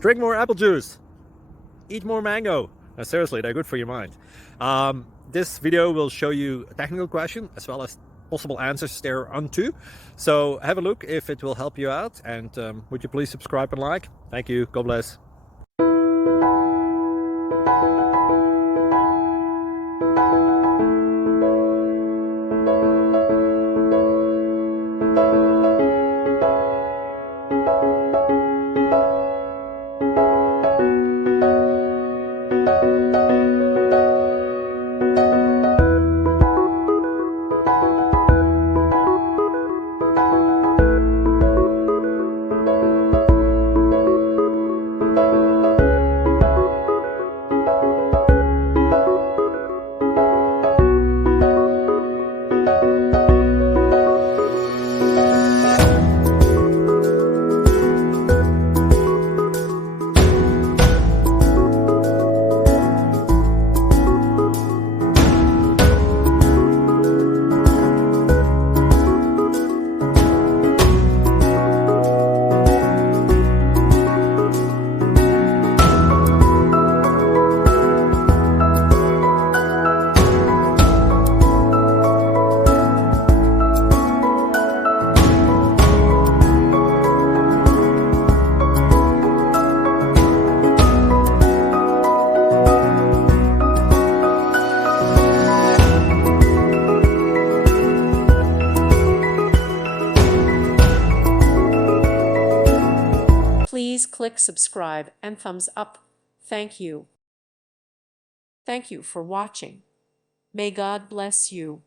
Drink more apple juice. Eat more mango. No, seriously, they're good for your mind. This video will show you a technical question as well as possible answers thereunto. So have a look if it will help you out, and would you please subscribe and like? Thank you. God bless. Please click subscribe and thumbs up. Thank you. Thank you for watching. May God bless you.